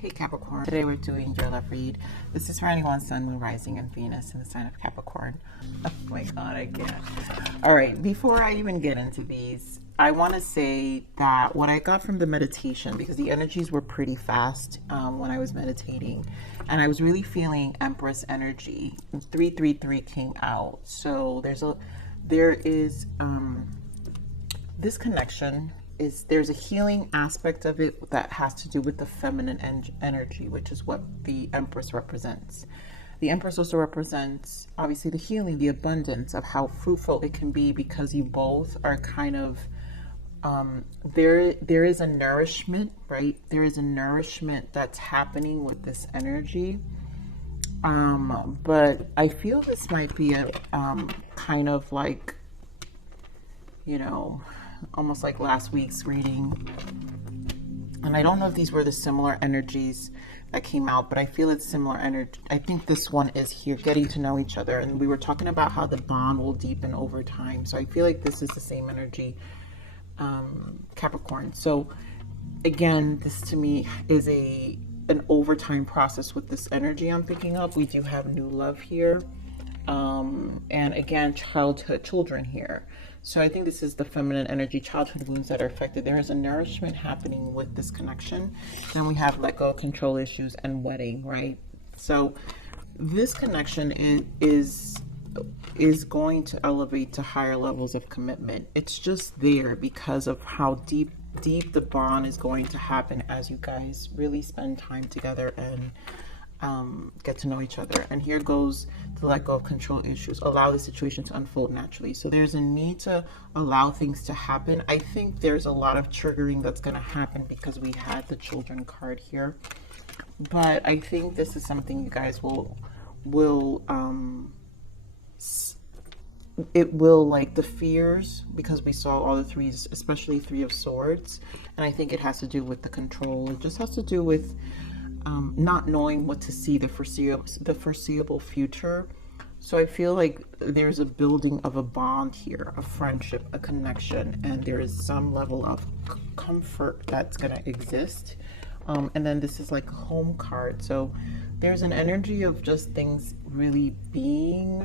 Hey Capricorn, today we're doing your love read. This is for anyone, Sun, Moon, Rising, and Venus in the sign of Capricorn. Oh my God, I can't. All right, before I even get into these, I want to say that what I got from the meditation, because the energies were pretty fast when I was meditating, and I was really feeling Empress energy. 333 came out, so there is this connection. There's a healing aspect of it that has to do with the feminine energy, which is what the Empress represents. The Empress also represents, obviously, the healing, the abundance of how fruitful it can be, because you both are kind of, there is a nourishment, right? There is a nourishment that's happening with this energy. But I feel this might be a kind of like, almost like last week's reading. And I don't know if these were the similar energies that came out, but I feel it's similar energy. I think this one is here, getting to know each other. And we were talking about how the bond will deepen over time. So I feel like this is the same energy, Capricorn. So again, this to me is an overtime process with this energy I'm picking up. We do have new love here. And again, children here. So I think this is the feminine energy, childhood wounds that are affected. There is a nourishment happening with this connection. Then we have let go, control issues, and wedding, right? So this connection is going to elevate to higher levels of commitment. It's just there because of how deep the bond is going to happen as you guys really spend time together and get to know each other. And here goes the let go of control issues. Allow the situation to unfold naturally. So there's a need to allow things to happen. I think there's a lot of triggering that's going to happen because we had the children card here. But I think this is something you guys will it will, like the fears, because we saw all the threes, especially 3 of Swords. And I think it has to do with the control. It just has to do with not knowing what to see, the foreseeable future. So I feel like there's a building of a bond here, a friendship, a connection, and there is some level of comfort that's going to exist. And then this is like a home card. So there's an energy of just things really being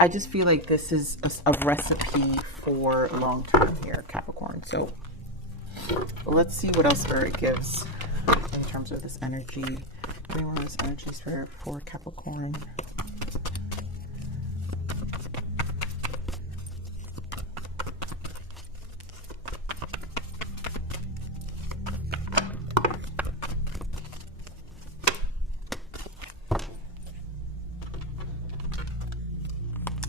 I just feel like this is a recipe for long term here, Capricorn. So let's see what else Spirit gives in terms of this energy. Give me more of this energy, Spirit, for Capricorn.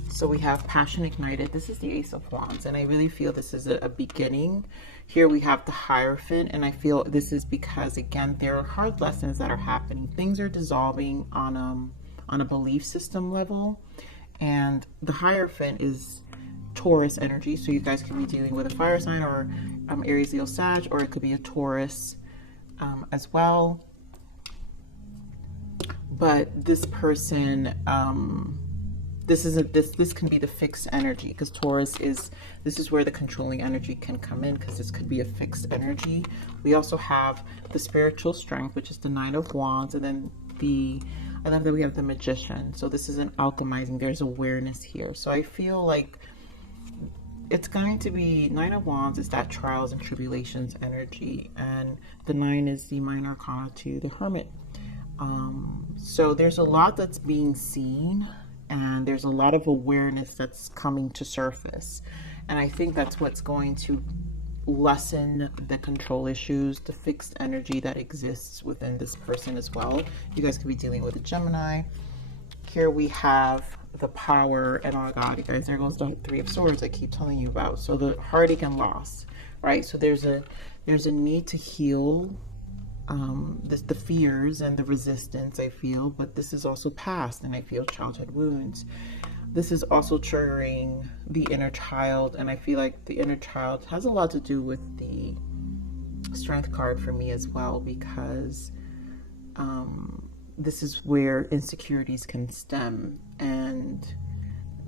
So we have passion ignited. This is the Ace of Wands, and I really feel this is a beginning. Here we have the Hierophant, and I feel this is because, again, there are hard lessons that are happening. Things are dissolving on a belief system level, and the Hierophant is Taurus energy. So you guys can be dealing with a fire sign, or Aries, Leo, Sag, or it could be a Taurus as well. But this person, this can be the fixed energy, because Taurus this is where the controlling energy can come in, because this could be a fixed energy. We also have the spiritual strength, which is the 9 of Wands, and then I love that we have the Magician. So this is an alchemizing. There's awareness here. So I feel like it's going to be 9 of Wands is that trials and tribulations energy, and the 9 is the minor arcana to the Hermit. So there's a lot that's being seen, and there's a lot of awareness that's coming to surface. And I think that's what's going to lessen the control issues, the fixed energy that exists within this person as well. You guys could be dealing with a Gemini. Here we have the Power, and oh God, you guys, there goes the 3 of Swords I keep telling you about. So the heartache and loss, right? So there's a need to heal the fears and the resistance, I feel, but this is also past, and I feel childhood wounds. This is also triggering the inner child, and I feel like the inner child has a lot to do with the Strength card for me as well, because this is where insecurities can stem, and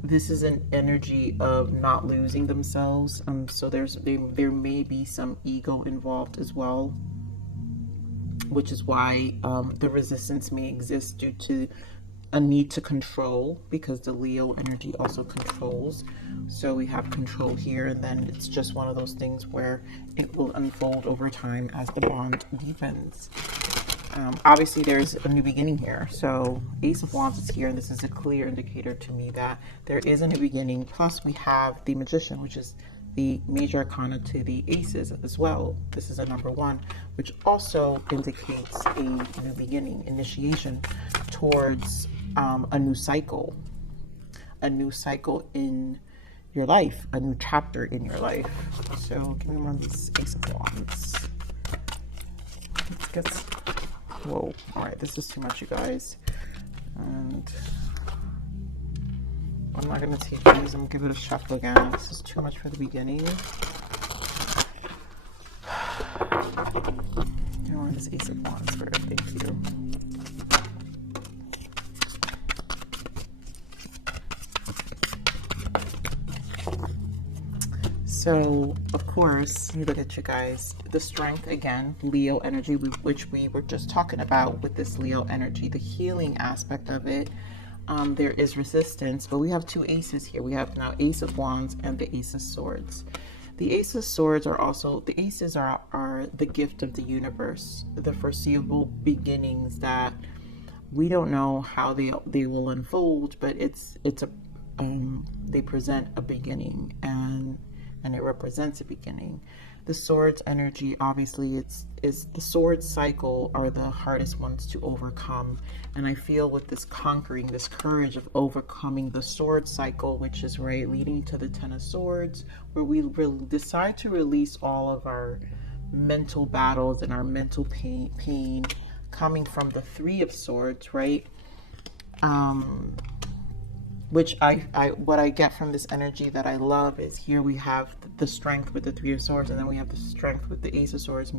this is an energy of not losing themselves. So there may be some ego involved as well, which is why the resistance may exist due to a need to control, because the Leo energy also controls. So we have control here, and then it's just one of those things where it will unfold over time as the bond deepens. Obviously there's a new beginning here. So Ace of Wands is here, and this is a clear indicator to me that there is a new beginning. Plus we have the Magician, which is the major arcana to the aces as well. This is a number 1, which also indicates a new beginning, initiation towards a new cycle in your life, a new chapter in your life. So give me one of these Ace of Wands. Let's get, whoa, all right, this is too much, you guys. And I'm not gonna take these, I'm gonna give it a shuffle again. This is too much for the beginning. I want this Ace of Wands for it, thank you. So, of course, you look at you guys, the strength again, Leo energy, which we were just talking about with this Leo energy, the healing aspect of it. There is resistance, but we have 2 aces here. We have now Ace of Wands and the Ace of Swords. The Ace of Swords are also, the aces are the gift of the universe, the foreseeable beginnings that we don't know how they will unfold, but it's a they present a beginning, and it represents a beginning. The swords energy, obviously, is the sword cycle are the hardest ones to overcome. And I feel with this conquering, this courage of overcoming the sword cycle, which is right leading to the 10 of Swords, where we decide to release all of our mental battles and our mental pain coming from the 3 of Swords, right? Which what I get from this energy that I love is here we have the strength with the 3 of Swords, and then we have the strength with the Ace of Swords,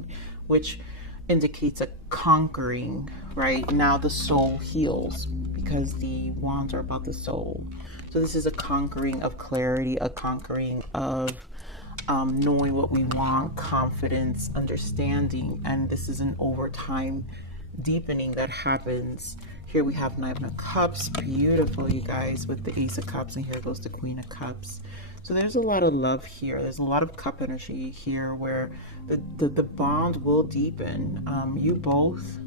which indicates a conquering, right? Now the soul heals, because the wands are about the soul. So this is a conquering of clarity, a conquering of knowing what we want, confidence, understanding, and this is an overtime deepening that happens. Here we have 9 of Cups, beautiful, you guys, with the Ace of Cups, and here goes the Queen of Cups. So there's a lot of love here. There's a lot of cup energy here where the bond will deepen. You both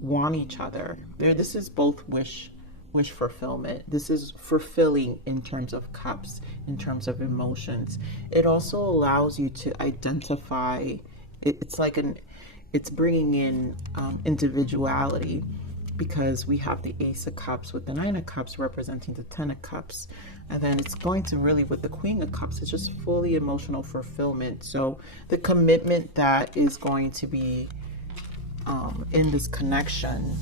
want each other. This is both wish fulfillment. This is fulfilling in terms of cups, in terms of emotions. It also allows you to identify. It's bringing in individuality, because we have the Ace of Cups with the 9 of Cups representing the 10 of Cups. And then it's going to really, with the Queen of Cups, it's just fully emotional fulfillment. So the commitment that is going to be in this connection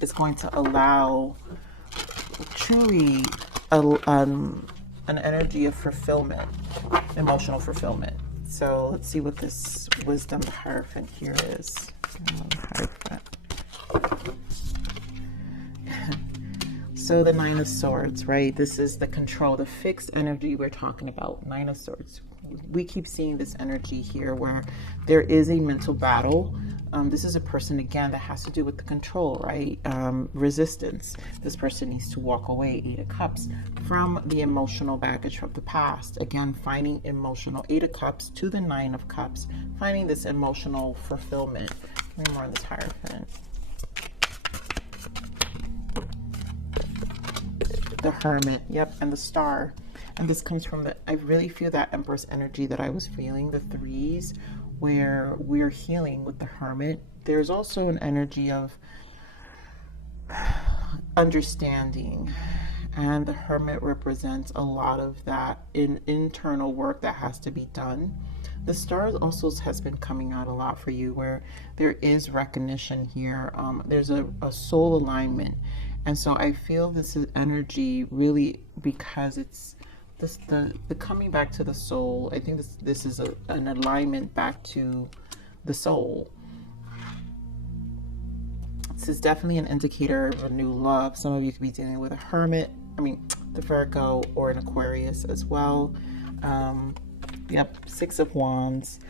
is going to allow truly an energy of fulfillment, emotional fulfillment. So let's see what this Wisdom Hierophant here is. Hierophant. So the 9 of Swords, right? This is the control, the fixed energy we're talking about. 9 of Swords. We keep seeing this energy here where there is a mental battle. This is a person, again, that has to do with the control, right? Resistance. This person needs to walk away, 8 of Cups, from the emotional baggage from the past. Again, finding emotional 8 of Cups to the 9 of Cups, finding this emotional fulfillment. Let me more on this Hierophant. The Hermit, yep, and the Star. And this comes from I really feel that Empress energy that I was feeling, the 3s, where we're healing with the Hermit. There's also an energy of understanding, and the Hermit represents a lot of that internal work that has to be done. The Star also has been coming out a lot for you, where there is recognition here. There's a soul alignment. And so I feel this is energy really, because it's the coming back to the soul. I think this is an alignment back to the soul. This is definitely an indicator of a new love. Some of you could be dealing with a Hermit the Virgo or an Aquarius as well. Yep, Six of Wands,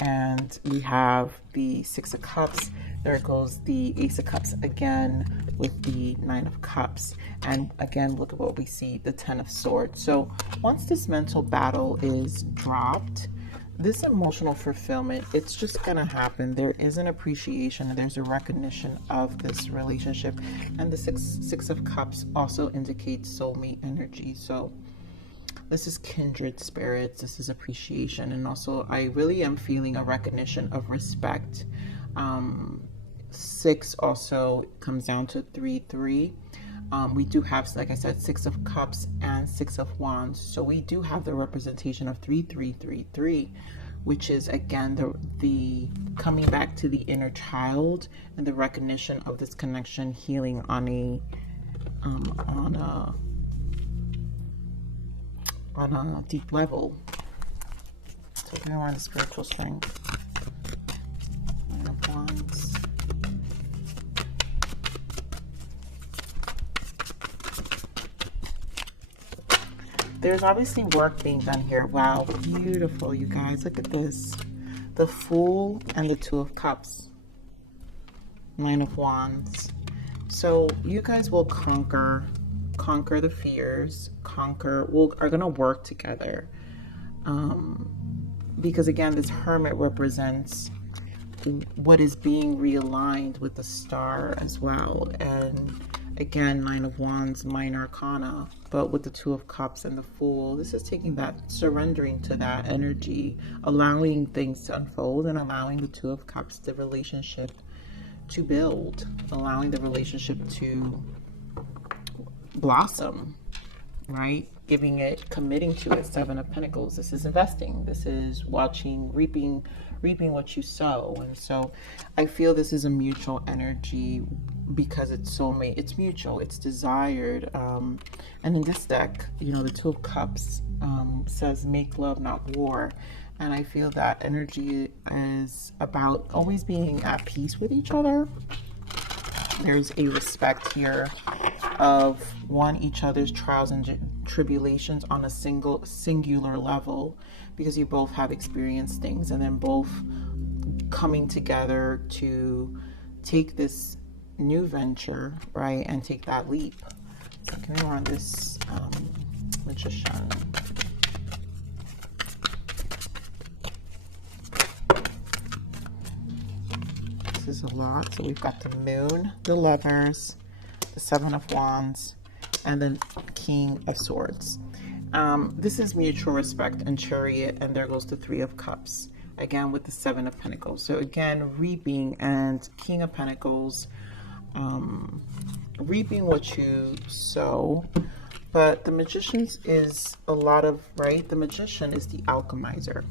and we have the Six of Cups. There goes the Ace of Cups again with the Nine of Cups. And again, look at what we see, the Ten of Swords. So once this mental battle is dropped, this emotional fulfillment, it's just going to happen. There is an appreciation and there's a recognition of this relationship. And the Six of Cups also indicates soulmate energy. So this is kindred spirits. This is appreciation. And also, I really am feeling a recognition of respect. Six also comes down to 3-3. We do have, like I said, Six of Cups and Six of Wands. So we do have the representation of 3-3-3-3, which is again the coming back to the inner child and the recognition of this connection, healing on a deep level. So we're on the spiritual strength. Nine of Wands. There's obviously work being done here. Wow, beautiful, you guys. Look at this. The Fool and the Two of Cups. Nine of Wands. So you guys will conquer the fears, are going to work together. Because again, this Hermit represents what is being realigned with the Star as well. And again, Nine of Wands, minor arcana, but with the Two of Cups and the Fool, this is taking that, surrendering to that energy, allowing things to unfold and allowing the Two of Cups, the relationship to build, allowing the relationship to blossom, right? Giving it, committing to it. Seven of Pentacles. This is investing. This is watching, reaping what you sow. And so I feel this is a mutual energy because it's soulmate. It's mutual. It's desired. And in this deck, you know, the Two of Cups says make love, not war. And I feel that energy is about always being at peace with each other. There's a respect here of each other's trials and tribulations on a singular level, because you both have experienced things, and then both coming together to take this new venture, right, and take that leap. So can we run this Magician? This is a lot. So we've got the Moon, the Lovers, the Seven of Wands, and then King of Swords. This is mutual respect and Chariot, and there goes the Three of Cups, again with the Seven of Pentacles. So again, reaping and King of Pentacles, reaping what you sow. But the Magician is a lot of, right? The Magician is the alchemizer.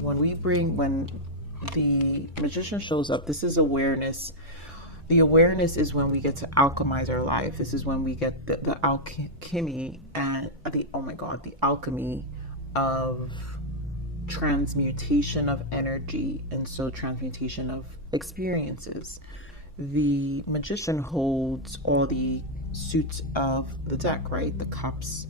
When the Magician shows up, this is awareness. The awareness is when we get to alchemize our life. This is when we get the alchemy and the alchemy of transmutation of energy, and so transmutation of experiences. The Magician holds all the suits of the deck, right? The Cups,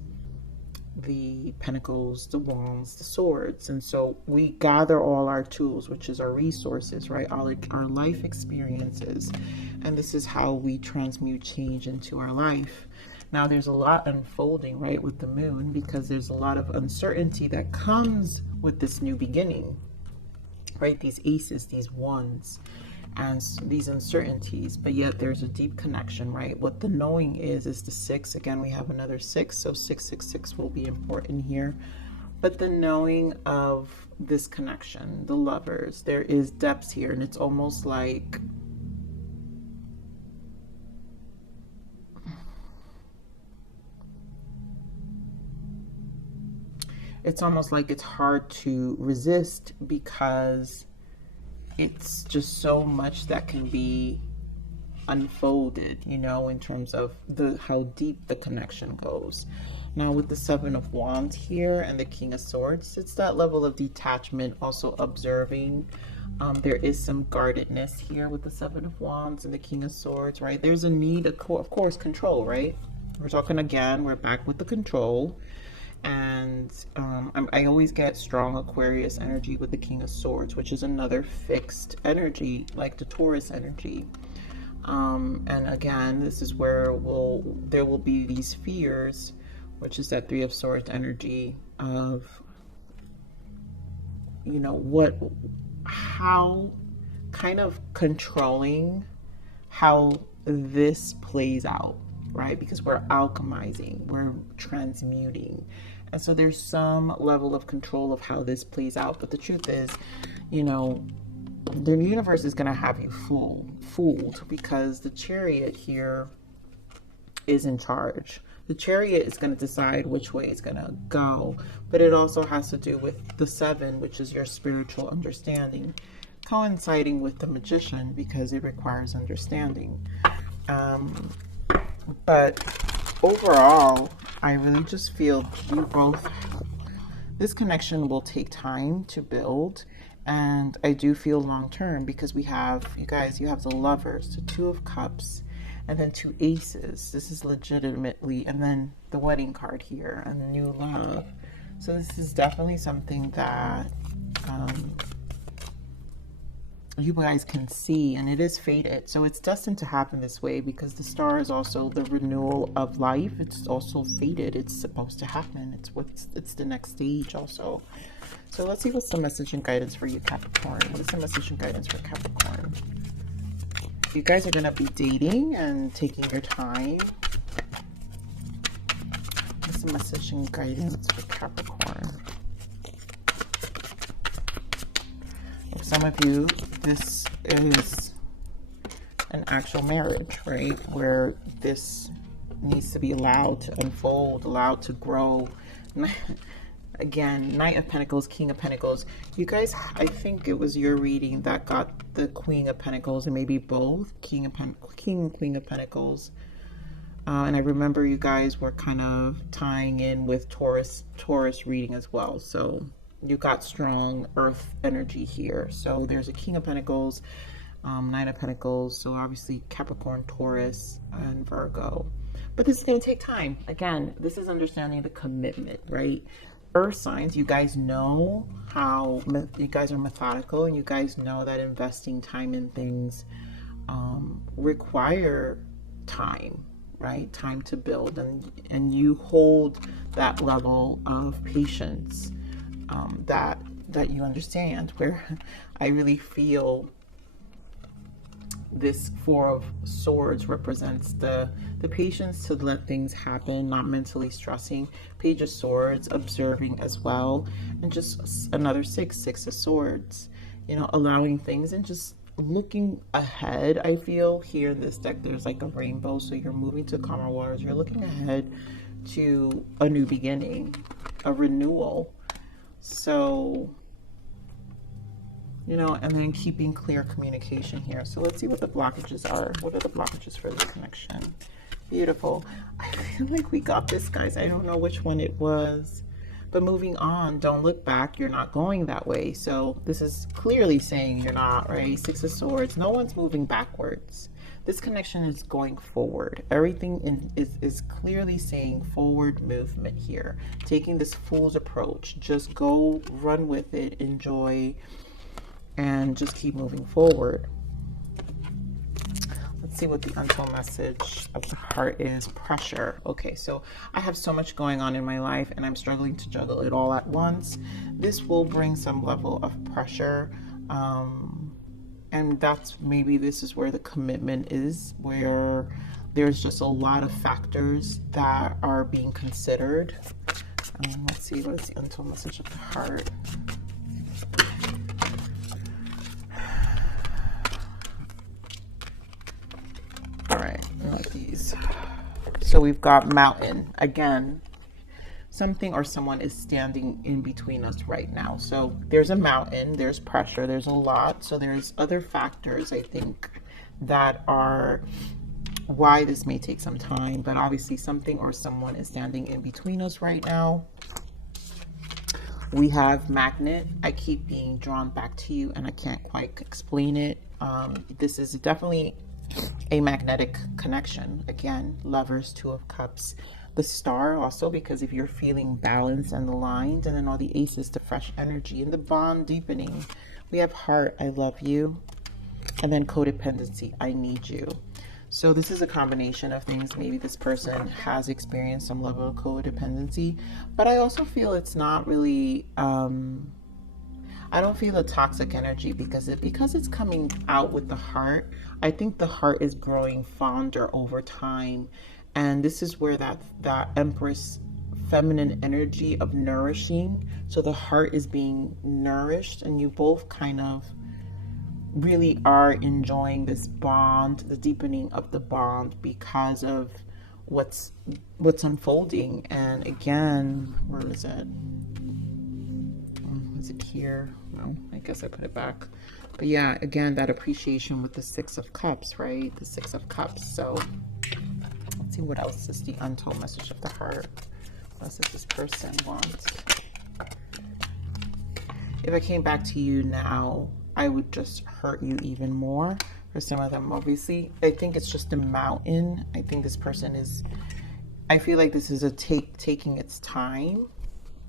the Pentacles, the Wands, the Swords. And so we gather all our tools, which is our resources, right? Our life experiences. And this is how we transmute change into our life. Now there's a lot unfolding, right, with the Moon, because there's a lot of uncertainty that comes with this new beginning, right? These aces, these ones, and these uncertainties, but yet there's a deep connection, right? What the knowing is the six. Again, we have another six, so 666 will be important here. But the knowing of this connection, the Lovers, there is depths here, and it's almost like it's hard to resist, because it's just so much that can be unfolded, you know, in terms of how deep the connection goes. Now with the Seven of Wands here and the King of Swords, it's that level of detachment, also observing. There is some guardedness here with the Seven of Wands and the King of Swords, right? There's a need, of course, control, right? We're talking again, we're back with the control. And I always get strong Aquarius energy with the King of Swords, which is another fixed energy, like the Taurus energy. And again, this is where there will be these fears, which is that Three of Swords energy of, you know, how kind of controlling how this plays out, right? Because we're alchemizing, we're transmuting. And so there's some level of control of how this plays out. But the truth is, you know, the universe is going to have you fooled because the Chariot here is in charge. The Chariot is going to decide which way it's going to go, but it also has to do with the Seven, which is your spiritual understanding, coinciding with the Magician because it requires understanding. But overall, I really just feel you both, this connection will take time to build. And I do feel long term because we have, you guys, you have the Lovers, the Two of Cups, and then two Aces. This is legitimately, and then the Wedding card here and the new love. So this is definitely something that you guys can see, and it is fated. So it's destined to happen this way because the Star is also the renewal of life. It's also fated. It's supposed to happen. It's the next stage also. So let's see what's the message and guidance for you, Capricorn. What is the message and guidance for Capricorn? You guys are going to be dating and taking your time. What's the message and guidance for Capricorn? For some of you, this is an actual marriage, right? Where this needs to be allowed to unfold, allowed to grow. Again, Knight of Pentacles, King of Pentacles. You guys, I think it was your reading that got the Queen of Pentacles, and maybe both King and Queen of Pentacles. And I remember you guys were kind of tying in with Taurus reading as well. So you got strong Earth energy here. So there's a King of Pentacles, Knight of Pentacles. So obviously Capricorn, Taurus, and Virgo. But this is going to take time. Again, this is understanding the commitment, right? Earth signs, you guys know how you guys are methodical, and you guys know that investing time in things require time, right? Time to build, and you hold that level of patience that you understand, where I really feel this Four of Swords represents the patience to let things happen, not mentally stressing. Page of Swords, observing as well. And just another Six of Swords, you know, allowing things and just looking ahead. I feel here in this deck there's like a rainbow, so you're moving to calmer waters. You're looking ahead to a new beginning, a renewal. So, you know, and then keeping clear communication here. So let's see what the blockages are. What are the blockages for this connection? Beautiful. I feel like we got this, guys. I don't know which one it was. But moving on, don't look back. You're not going that way. So this is clearly saying you're not, right? Six of Swords. No one's moving backwards. This connection is going forward. Everything is clearly saying forward movement here. Taking this fool's approach. Just go, run with it, enjoy, and just keep moving forward. Let's see what the untold message of the heart is. Pressure. Okay, so I have so much going on in my life and I'm struggling to juggle it all at once. This will bring some level of pressure. And this is where the commitment is, where there's just a lot of factors that are being considered. Let's see, what is the untold message of the heart? These. So we've got mountain again. Something or someone is standing in between us right now. So there's a mountain, there's pressure, there's a lot. So there's other factors, I think, that are why this may take some time. But obviously something or someone is standing in between us right now. We have magnet. I keep being drawn back to you and I can't quite explain it. This is definitely a magnetic connection. Again, Lovers, Two of Cups. The Star also, because if you're feeling balanced and aligned, and then all the aces to fresh energy and the bond deepening. We have Heart, I love you, and then Codependency, I need you. So this is a combination of things. Maybe this person has experienced some level of codependency, but I also feel it's not really, I don't feel a toxic energy because it's coming out with the Heart. I think the Heart is growing fonder over time. And this is where that Empress feminine energy of nourishing. So the Heart is being nourished, and you both kind of really are enjoying this bond, the deepening of the bond because of what's unfolding. And again, where is it? Is it here? No, I guess I put it back. But yeah, again, that appreciation with the Six of Cups, right? The Six of Cups. So let's see, what else is the untold message of the Heart? What does this person want? If I came back to you now, I would just hurt you even more. For some of them, obviously, I think it's just a mountain. I think this person is, I feel like this is a taking its time,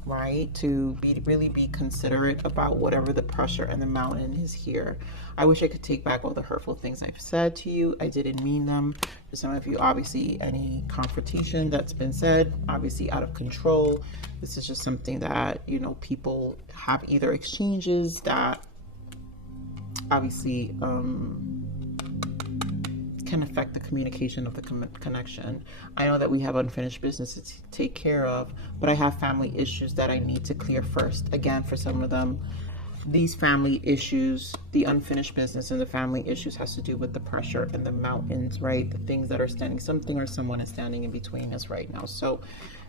right? To really be considerate about whatever the pressure and the mountain is here. I wish I could take back all the hurtful things I've said to you. I didn't mean them. For some of you, obviously, any confrontation that's been said, obviously out of control. This is just something that, you know, people have either exchanges that obviously can affect the communication of the connection. I know that we have unfinished business to take care of, but I have family issues that I need to clear first. Again, for some of them, these family issues, the unfinished business and the family issues has to do with the pressure and the mountains, right? The things that are standing, something or someone is standing in between us right now. So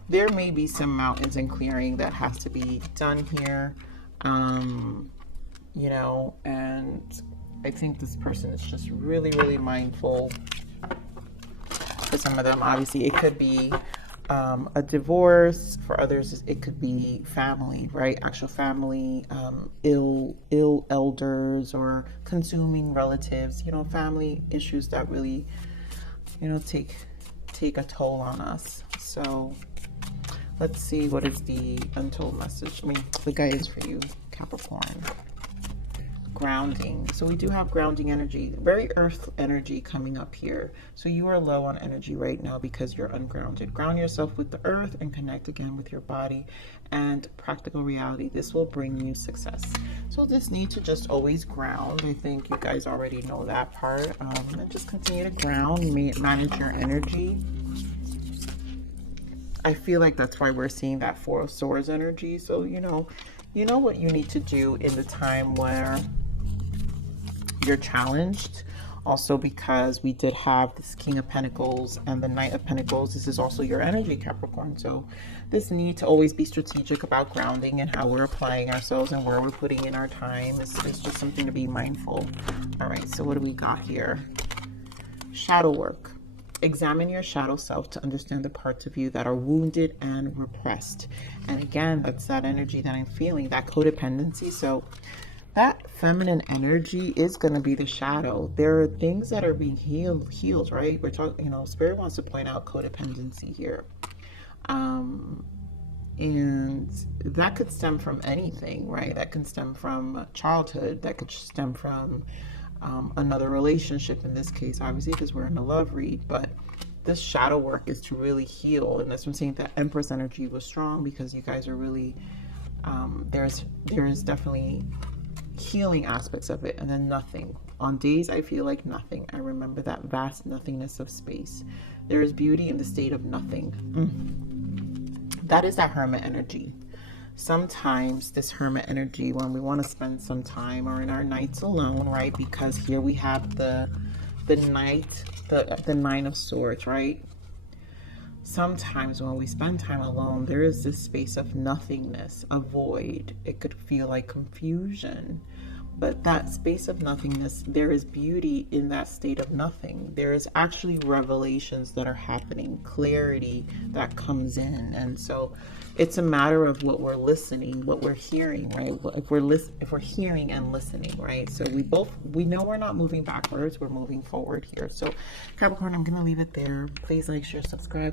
there may be some mountains and clearing that has to be done here. You know, and I think this person is just really mindful. For some of them, obviously, it could be a divorce. For others, it could be family, right? Actual family, ill elders or consuming relatives, you know, family issues that really, you know, take a toll on us. So let's see, what is the untold message? I mean, the guidance for you, Capricorn. Grounding. So we do have grounding energy, very earth energy coming up here. So you are low on energy right now because you're ungrounded. Ground yourself with the earth and connect again with your body and practical reality. This will bring you success. So this need to just always ground. I think you guys already know that part. And just continue to ground, manage your energy. I feel like that's why we're seeing that Four of Swords energy. So you know what you need to do in the time where you're challenged. Also, because we did have this King of Pentacles and the Knight of Pentacles, this is also your energy, Capricorn. So this need to always be strategic about grounding and how we're applying ourselves and where we're putting in our time is just something to be mindful. All right, so what do we got here? Shadow work. Examine your shadow self to understand the parts of you that are wounded and repressed. And again, that's that energy that I'm feeling, that codependency. So that feminine energy is going to be the shadow. There are things that are being healed, right? We're talking, you know, Spirit wants to point out codependency here. And that could stem from anything, right? That can stem from childhood. That could stem from another relationship in this case, obviously, because we're in a love read. But this shadow work is to really heal. And that's what I'm saying, that Empress energy was strong because you guys are really, there is definitely healing aspects of it. And then nothing. On days I feel like nothing, I remember that vast nothingness of space. There is beauty in the state of nothing. That is that Hermit energy. Sometimes this Hermit energy, when we want to spend some time or in our nights alone, right? Because here we have the Knight, the Nine of Swords, right? Sometimes when we spend time alone, there is this space of nothingness, a void. It could feel like confusion. But that space of nothingness, there is beauty in that state of nothing. There is actually revelations that are happening, clarity that comes in. And so it's a matter of what we're listening, what we're hearing, right? If we're hearing and listening, right? So we know we're not moving backwards, we're moving forward here. So Capricorn, I'm going to leave it there. Please like, share, subscribe.